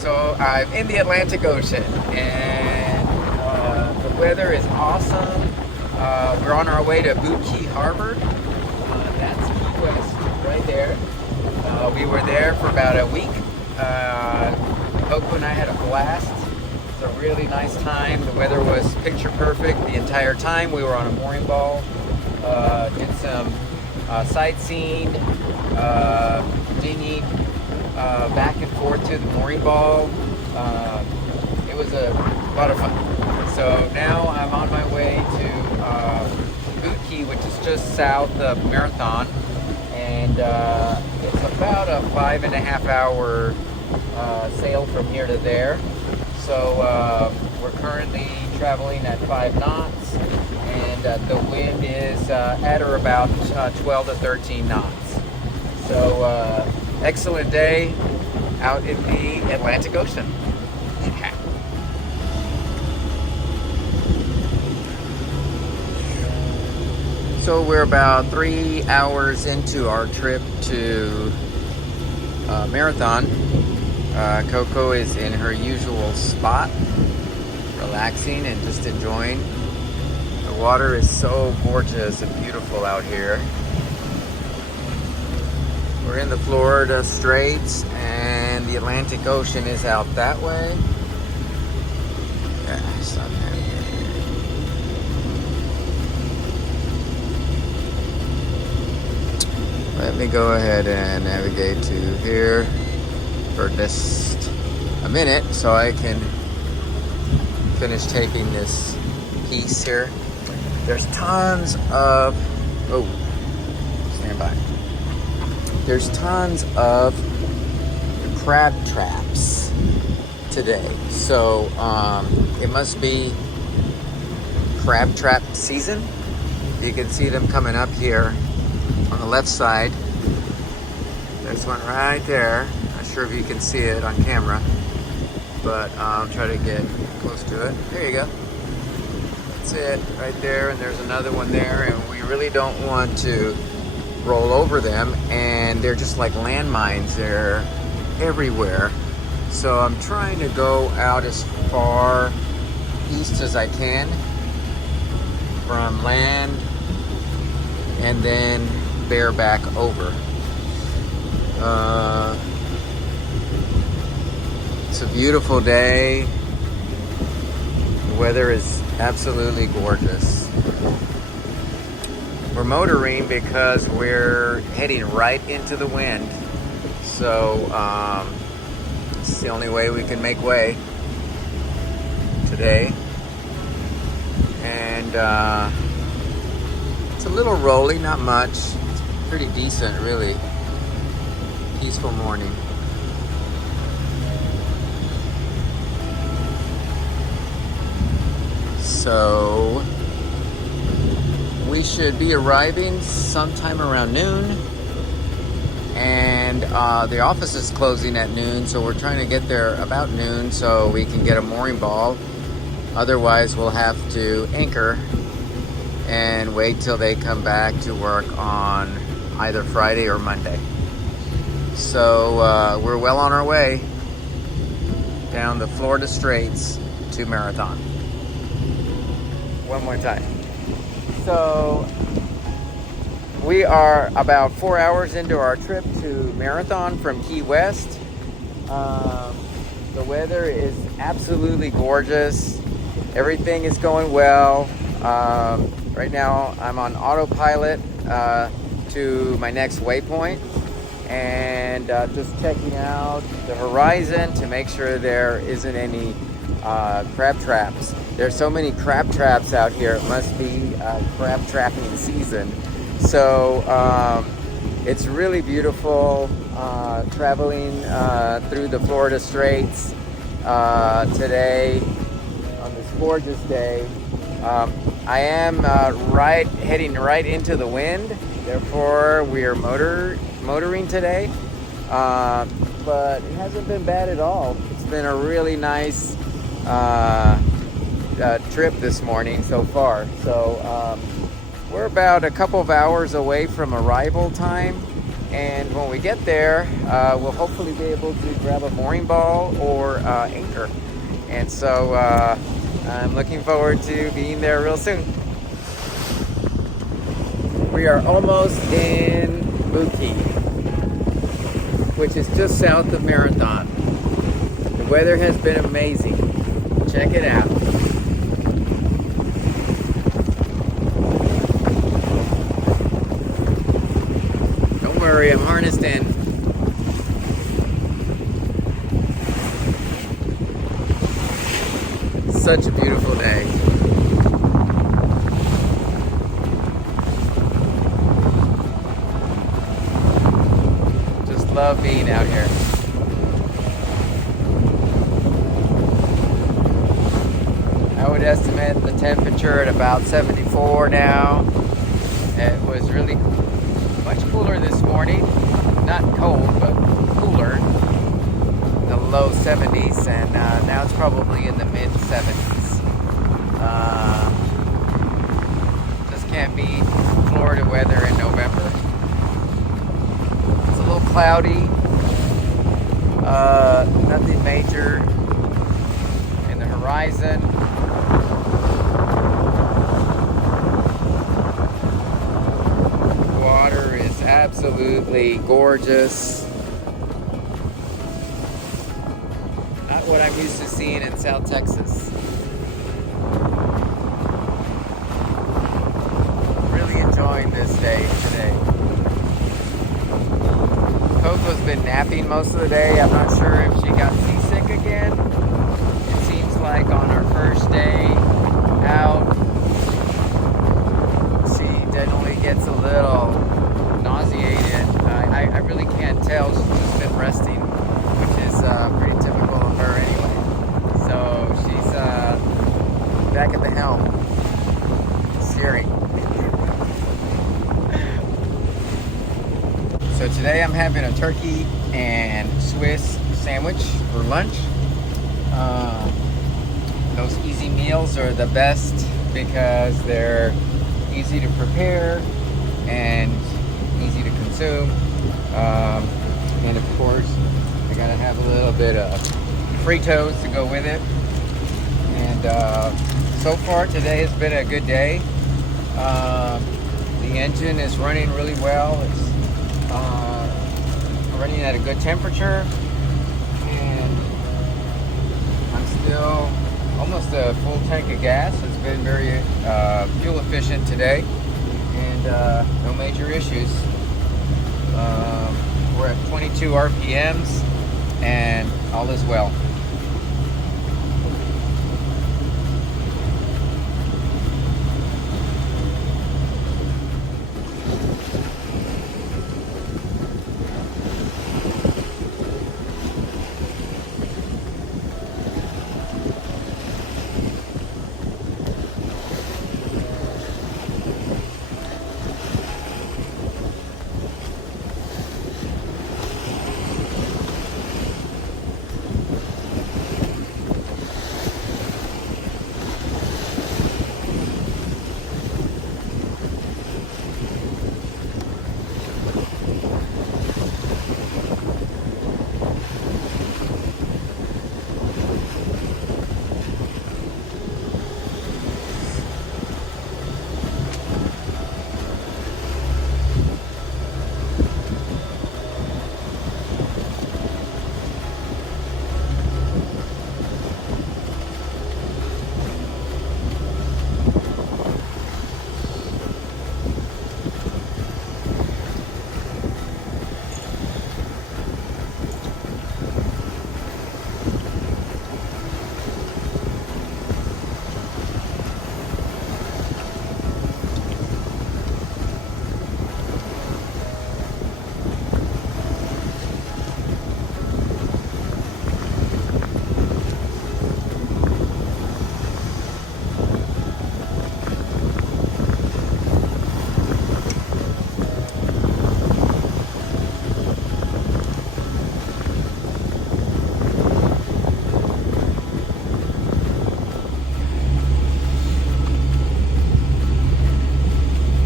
So I'm in the Atlantic Ocean, and the weather is awesome. We're on our way to Boot Key Harbor. That's Key West right there. We were there for about a week. Coco and I had a blast. It's a really nice time. The weather was picture perfect the entire time. We were on a mooring ball, did some sightseeing, dinghy back and forth to the mooring ball. It was a lot of fun. So now I'm on my way to Boot Key, which is just south of Marathon, and it's about a 5.5 hour sail from here to there. So we're currently traveling at 5 knots, and the wind is at or about 12 to 13 knots. So excellent day out in the Atlantic Ocean. So we're about 3 hours into our trip to Marathon. Coco is in her usual spot, relaxing and just enjoying. The water is so gorgeous and beautiful out here. We're in the Florida Straits, and the Atlantic Ocean is out that way. Yeah, it's not there. Let me go ahead and navigate to here for just a minute so I can finish taping this piece here. There's tons of, oh, stand by. There's tons of crab traps today. So it must be crab trap season. You can see them coming up here on the left side. There's one right there. Not sure if you can see it on camera, but I'll try to get close to it. There you go. That's it right there, and there's another one there, and we really don't want to roll over them, and they're just like landmines. They're everywhere. So I'm trying to go out as far east as I can from land and then bear back over. It's a beautiful day. The weather is absolutely gorgeous. We're motoring because we're heading right into the wind. So it's the only way we can make way today. And it's a little rolly, not much. It's pretty decent, really. Peaceful morning. So we should be arriving sometime around noon, and the office is closing at noon, so we're trying to get there about noon so we can get a mooring ball. Otherwise we'll have to anchor and wait till they come back to work on either Friday or Monday. So we're well on our way down the Florida Straits to Marathon. One more time. So we are about 4 hours into our trip to Marathon from Key West. The weather is absolutely gorgeous. Everything is going well. Right now I'm on autopilot to my next waypoint, and just checking out the horizon to make sure there isn't any crab traps. There's so many crab traps out here. It must be crab trapping season. So it's really beautiful traveling through the Florida Straits today on this gorgeous day. I am heading right into the wind, therefore we are motoring today, but it hasn't been bad at all. It's been a really nice trip this morning so far. So we're about a couple of hours away from arrival time, And when we get there, we'll hopefully be able to grab a mooring ball or anchor. And so I'm looking forward to being there real soon. We are almost in Buki, which is just south of Marathon. The weather has been amazing. Check it out. Don't worry, I'm harnessed in. Such a beautiful day. Just love being out here. I would estimate the temperature at about 74 now. It was really much cooler this morning. Not cold, but cooler. The low 70s, and now it's probably in the mid 70s. Just can't be Florida weather in November. It's a little cloudy. Nothing major in the horizon. Water is absolutely gorgeous. Not what I'm used to seeing in South Texas. Really enjoying this day today. Coco's been napping most of the day. I'm not sure if she got seasick again. It seems like on our first day out, she generally gets a little nauseated. I really can't tell. She's just been resting, which is pretty typical of her anyway. So she's back at the helm, steering. So today I'm having a turkey and Swiss sandwich for lunch. Those easy meals are the best because they're easy to prepare and easy to consume. And of course, I gotta have a little bit of Fritos to go with it. And so far today has been a good day. The engine is running really well. It's running at a good temperature, and I'm still almost a full tank of gas. It's been very fuel efficient today, and no major issues. We're at 22 RPMs, and all is well.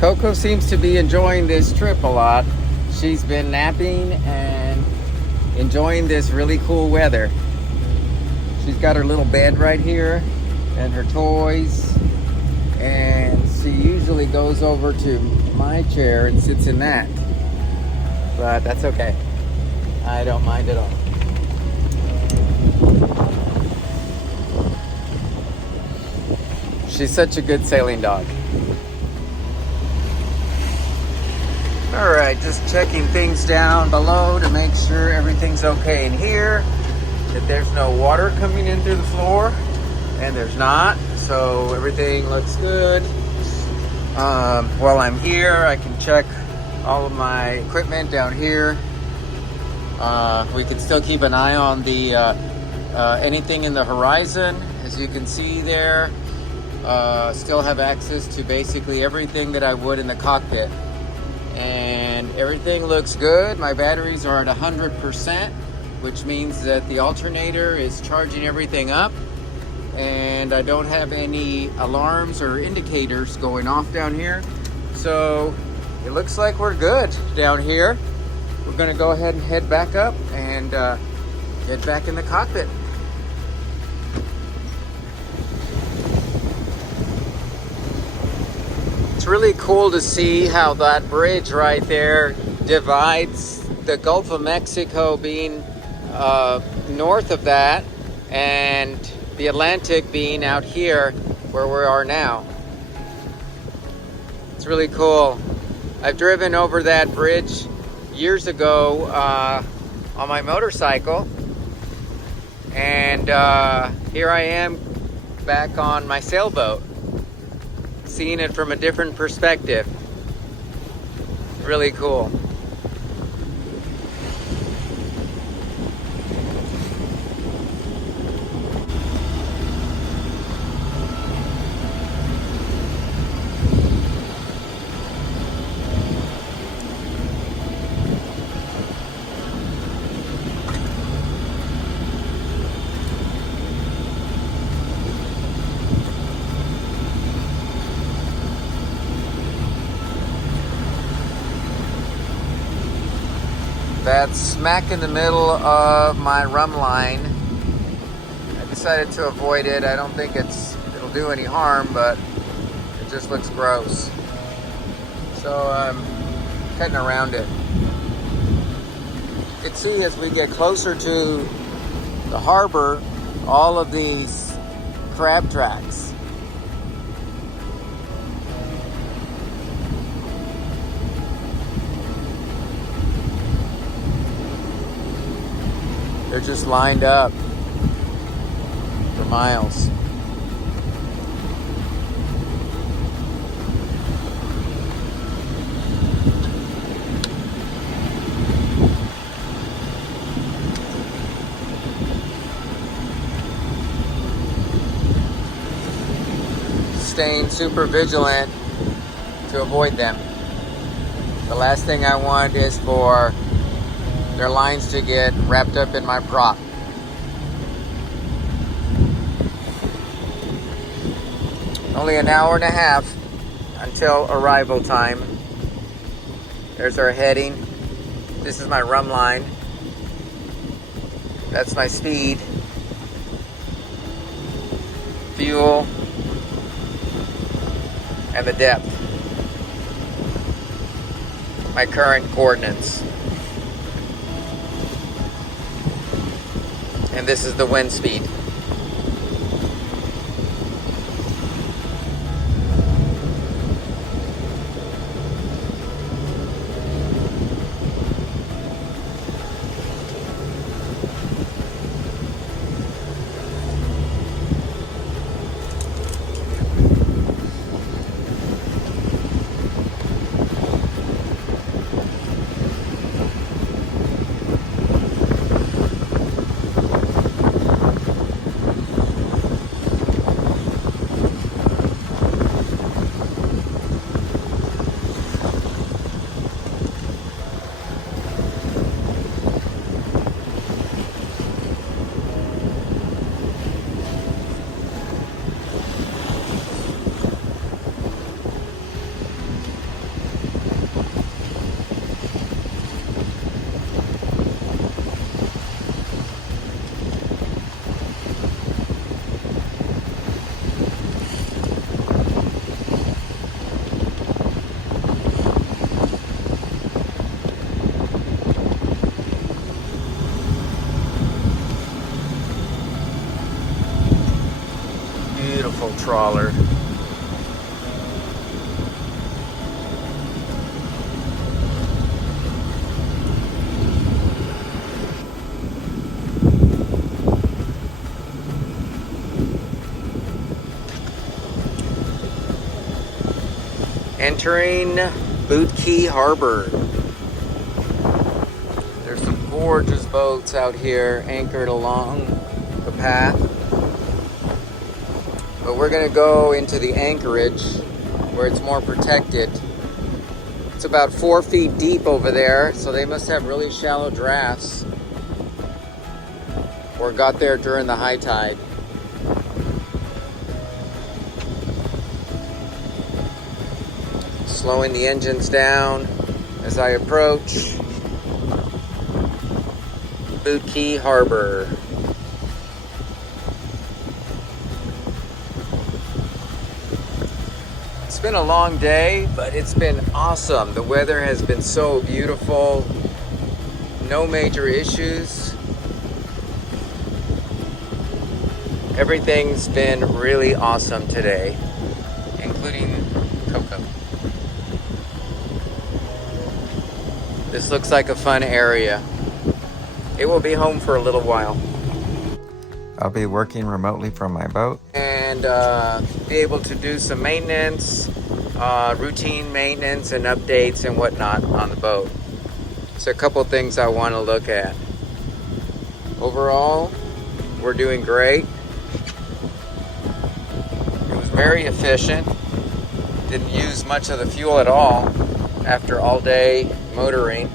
Coco seems to be enjoying this trip a lot. she's been napping and enjoying this really cool weather. She's got her little bed right here and her toys, and she usually goes over to my chair and sits in that, but that's okay. I don't mind at all. She's such a good sailing dog. All right, just checking things down below to make sure everything's okay in here, that there's no water coming in through the floor, and there's not, so everything looks good. While I'm here, I can check all of my equipment down here. We can still keep an eye on the anything in the horizon. As you can see there, still have access to basically everything that I would in the cockpit. And everything looks good. My batteries are at 100%, which means that the alternator is charging everything up, and I don't have any alarms or indicators going off down here. So it looks like we're good down here. We're gonna go ahead and head back up and get back in the cockpit. It's really cool to see how that bridge right there divides the Gulf of Mexico being north of that, and the Atlantic being out here where we are now. It's really cool. I've driven over that bridge years ago on my motorcycle, and here I am back on my sailboat, seeing it from a different perspective. Really cool. That's smack in the middle of my rum line. I decided to avoid it. I don't think it'll do any harm, but it just looks gross. So I'm heading around it. You can see as we get closer to the harbor, all of these crab tracks. They're just lined up for miles. Staying super vigilant to avoid them. The last thing I want is for their lines to get wrapped up in my prop. Only an hour and a half until arrival time. There's our heading. This is my rum line. That's my speed. Fuel. And the depth. My current coordinates. And this is the wind speed. trawler. Entering Boot Key Harbor. There's some gorgeous boats out here anchored along the path. But we're gonna go into the anchorage where it's more protected. It's about 4 feet deep over there, so they must have really shallow drafts. Or got there during the high tide. Slowing the engines down as I approach Boot Key Harbor. It's been a long day, but it's been awesome. The weather has been so beautiful. No major issues. Everything's been really awesome today, including Coco. This looks like a fun area. It will be home for a little while. I'll be working remotely from my boat and be able to do some maintenance, routine maintenance and updates and whatnot on the boat. So a couple things I want to look at. Overall, we're doing great. It was very efficient. Didn't use much of the fuel at all after all day motoring.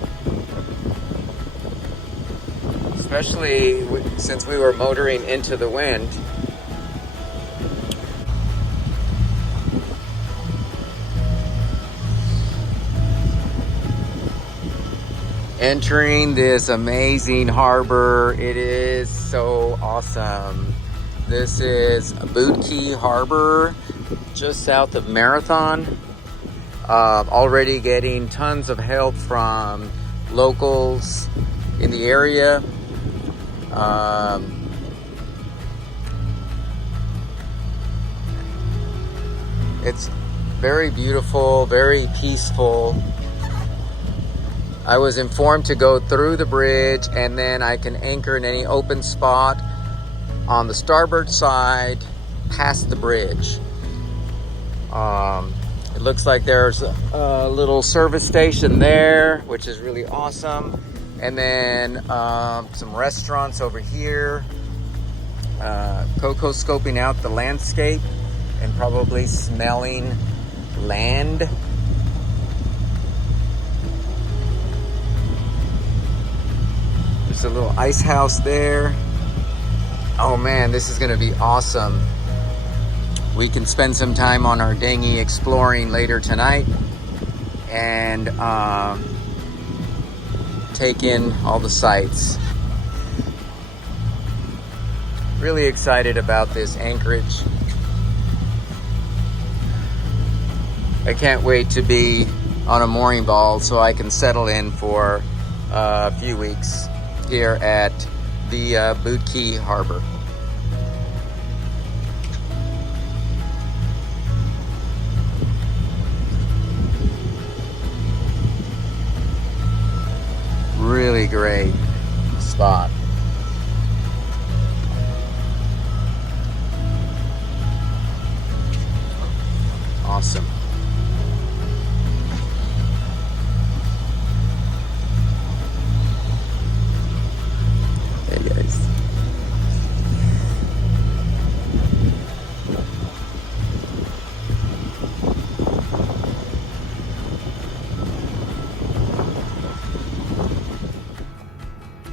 Especially since we were motoring into the wind. Entering this amazing harbor. It is so awesome. This is Boot Key Harbor, just south of Marathon. Already getting tons of help from locals in the area. It's very beautiful, very peaceful. I was informed to go through the bridge and then I can anchor in any open spot on the starboard side past the bridge. It looks like there's a little service station there, which is really awesome. And then some restaurants over here. Coco scoping out the landscape and probably smelling land. There's a little ice house there. Oh man, this is gonna be awesome. We can spend some time on our dinghy exploring later tonight and take in all the sights. Really excited about this anchorage. I can't wait to be on a mooring ball so I can settle in for a few weeks here at the Boot Key Harbor. Really great spot. Awesome. Hey guys.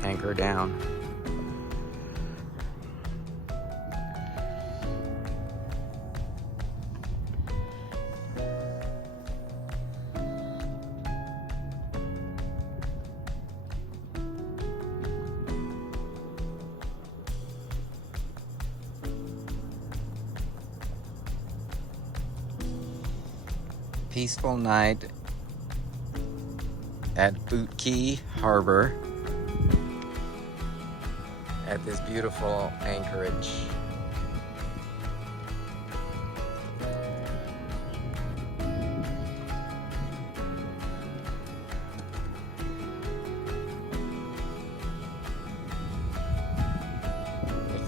Anchor down. Peaceful night at Boot Key Harbor at this beautiful anchorage.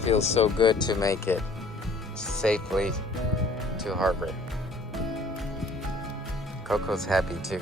feels so good to make it safely to harbor. Coco's happy too.